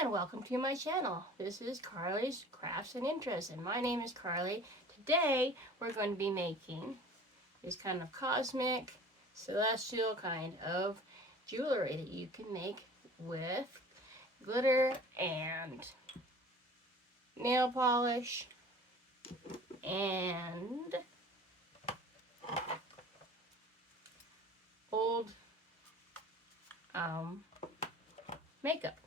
and welcome to my channel. This is Carly's Crafts and Interests, and my name is Carly. Today we're going to be making this kind of cosmic, celestial kind of jewelry that you can make with glitter and nail polish and old makeup.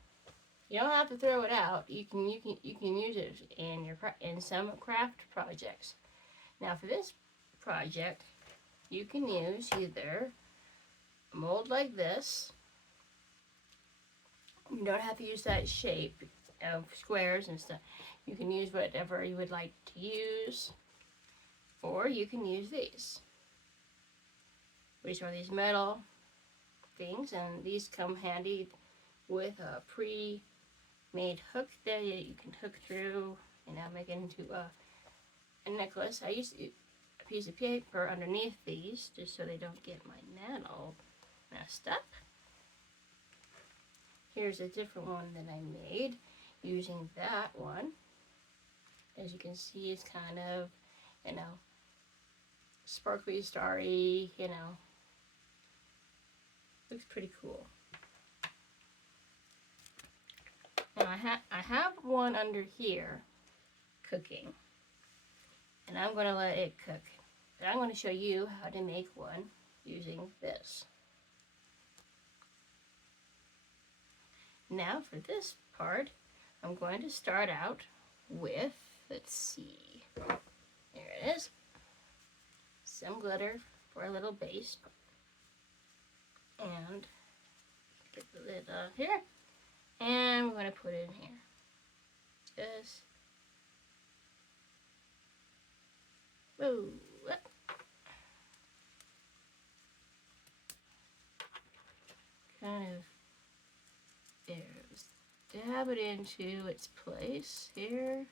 You don't have to throw it out. You can use it in some craft projects. Now for this project, you can use either a mold like this. You don't have to use that shape of squares and stuff. You can use whatever you would like to use, or you can use these, which are these metal things, and these come handy with a pre-made hook that you can hook through and now make it into a necklace. I use a piece of paper underneath these just so they don't get my nano messed up. Here's a different one that I made using that one. As you can see, it's kind of, sparkly, starry, looks pretty cool. Now I have one under here cooking, and I'm going to let it cook. But I'm going to show you how to make one using this. Now for this part, I'm going to start out with, let's see, there it is, some glitter for a little base, and get the lid off here, and we're going to put it in here. Just, whoa, kind of, there, dab it into its place here.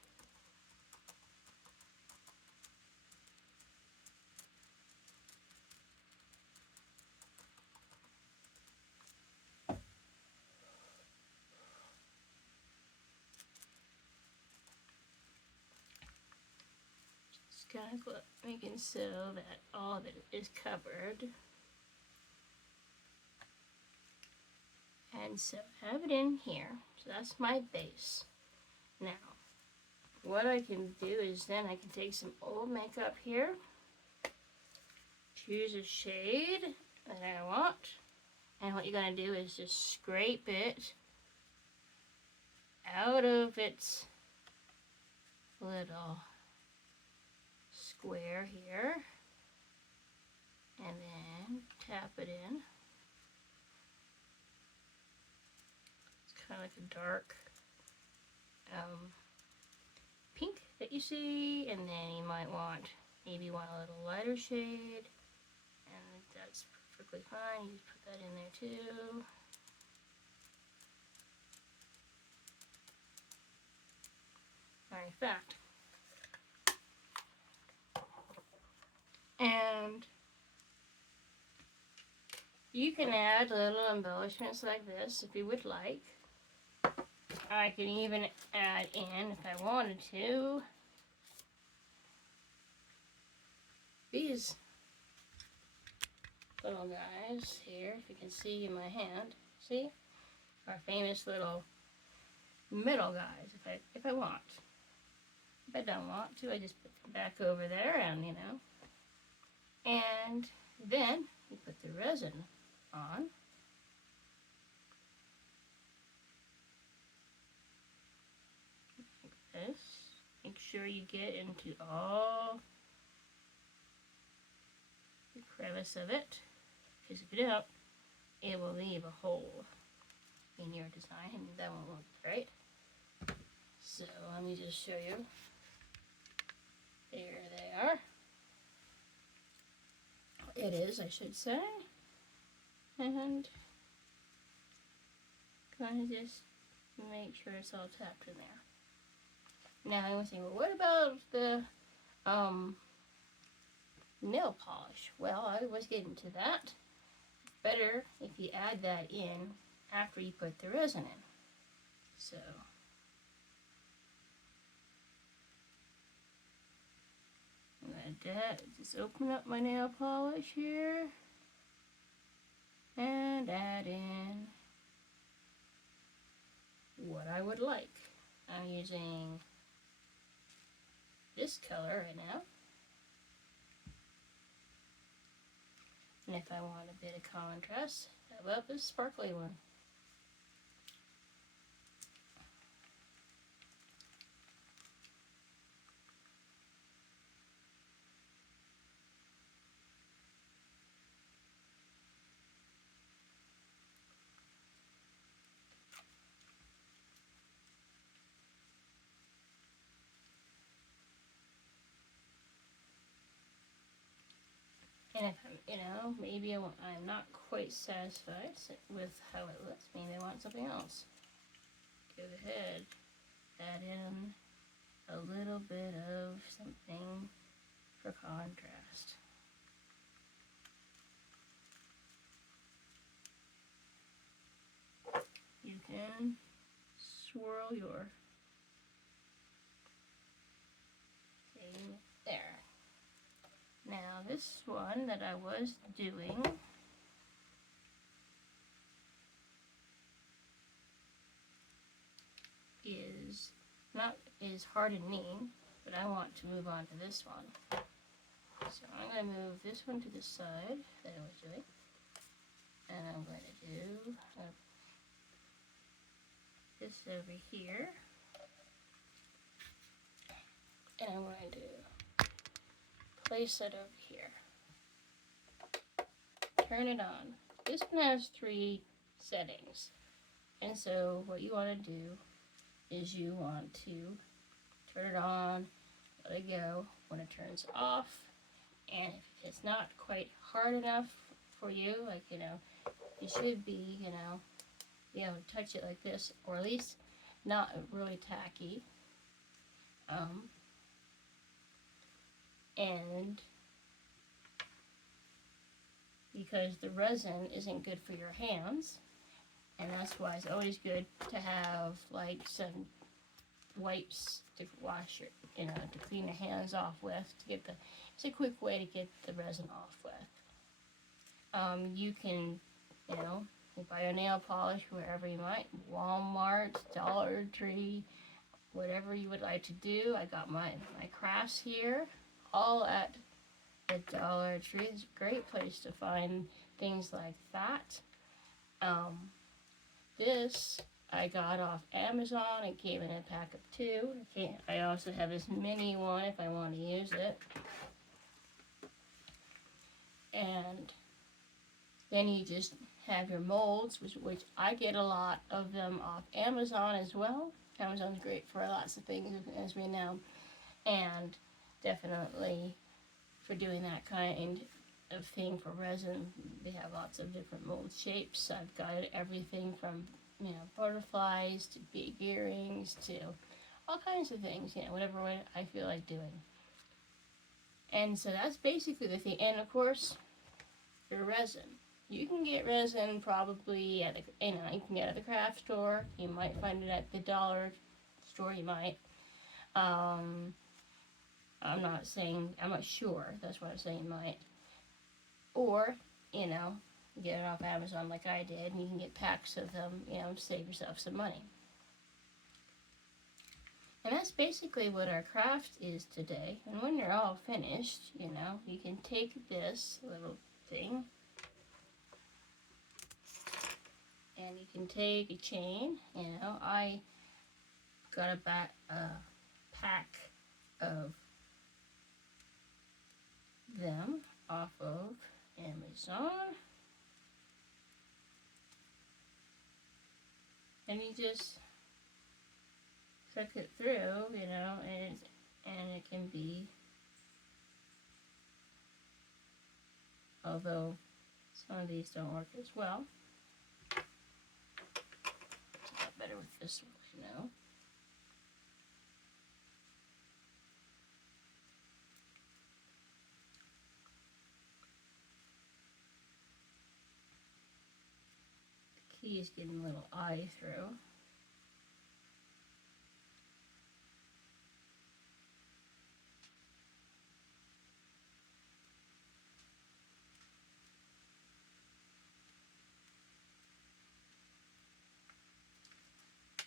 Just kind of making so that all of it is covered. And so I have it in here, so that's my base. Now, what I can do is then I can take some old makeup here, choose a shade that I want, and what you're going to do is just scrape it out of its little square here, and then tap it in. Kind of like a dark pink that you see, and then you might maybe want a little lighter shade, and that's perfectly fine. You just put that in there too. In fact, and you can add little embellishments like this if you would like. I can even add in, if I wanted to, these little guys here, if you can see in my hand, see? Our famous little metal guys, if I want. If I don't want to, I just put them back over there and, and then you put the resin on. This. Make sure you get into all the crevice of it, because if you don't, it will leave a hole in your design, and that won't look right. So let me just show you. There they are. It is, I should say. And kind of just make sure it's all tapped in there. Now I was thinking, well, what about the nail polish? Well, I was getting to that. Better if you add that in after you put the resin in. So I'm gonna just open up my nail polish here and add in what I would like. I'm using this color right now. And if I want a bit of contrast, how about this sparkly one? And if I'm, maybe I'm not quite satisfied with how it looks, maybe I want something else. Go ahead, add in a little bit of something for contrast. You can swirl your thing there. Now this one that I was doing is hardening, but I want to move on to this one. So I'm going to move this one to the side that I was doing, and I'm going to do this over here, and I'm going to place it over here. Turn it on. This one has 3 settings, and so what you want to do is you want to turn it on, let it go. When it turns off, and if it's not quite hard enough for you, like, you should be, be able to touch it like this, or at least not really tacky. And because the resin isn't good for your hands, and that's why it's always good to have like some wipes to wash your, to clean your hands off with, it's a quick way to get the resin off with. You can, buy your nail polish wherever you might, Walmart, Dollar Tree, whatever you would like to do. I got my crafts here, all at the Dollar Tree. It's a great place to find things like that. This I got off Amazon. It came in a pack of 2. I also have this mini one if I want to use it. And then you just have your molds, which I get a lot of them off Amazon as well. Amazon's great for lots of things, as we know, and definitely for doing that kind of thing for resin. They have lots of different mold shapes. I've got everything from butterflies to big earrings to all kinds of things, whatever way I feel like doing. And so that's basically the thing. And of course, your resin. You can get resin probably at you can get it at the craft store. You might find it at the dollar store. You might. I'm not sure. That's what I'm saying. You might. Or get it off Amazon like I did, and you can get packs of them. Save yourself some money. And that's basically what our craft is today. And when you're all finished, you can take this little thing. And you can take a chain, I got a pack of them off of Amazon. And you just suck it through, and it can be, although some of these don't work as well. It's a lot better with this one, The key is getting a little eye through.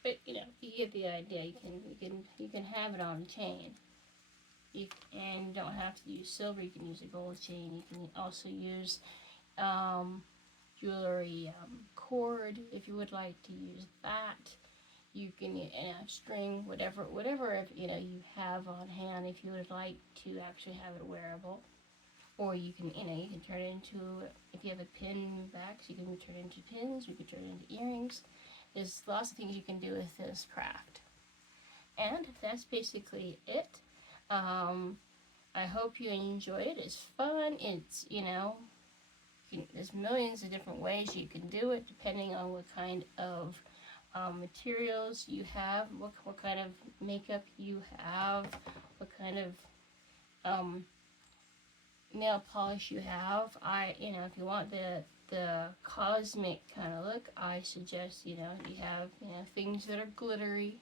But you know, you get the idea. You can have it on a chain. And you don't have to use silver. You can use a gold chain. You can also use um, jewelry cord if you would like to use that. You can string, whatever you know you have on hand if you would like to actually have it wearable. Or you can you can turn it into, if you have a pin back, so you can turn it into pins. You can turn it into earrings. There's lots of things you can do with this craft. And that's basically it. I hope you enjoyed it. It's fun. It's, there's millions of different ways you can do it depending on what kind of materials you have, what kind of makeup you have, what kind of nail polish you have. If you want the cosmic kind of look, I suggest, you have, things that are glittery.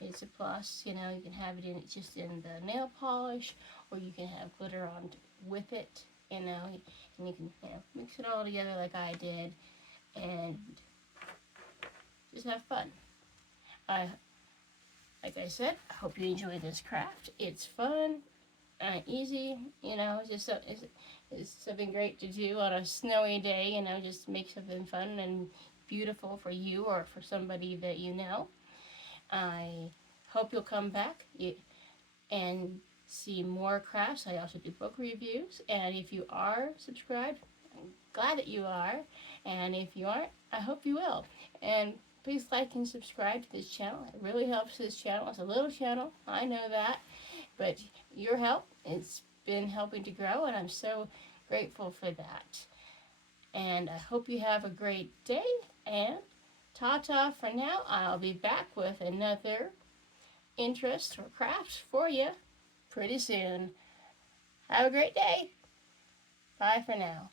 It's a plus, you can have it just in the nail polish, or you can have glitter on with it, and you can, mix it all together like I did, and just have fun. Like I said, I hope you enjoy this craft. It's fun, easy, it's something great to do on a snowy day, just make something fun and beautiful for you or for somebody that you know. I hope you'll come back and see more crafts. I also do book reviews, and if you are subscribed, I'm glad that you are, and if you aren't, I hope you will. And please like and subscribe to this channel. It really helps this channel. It's a little channel, I know that, but your help, it's been helping to grow, and I'm so grateful for that. And I hope you have a great day, and ta-ta for now. I'll be back with another interest or crafts for you pretty soon. Have a great day. Bye for now.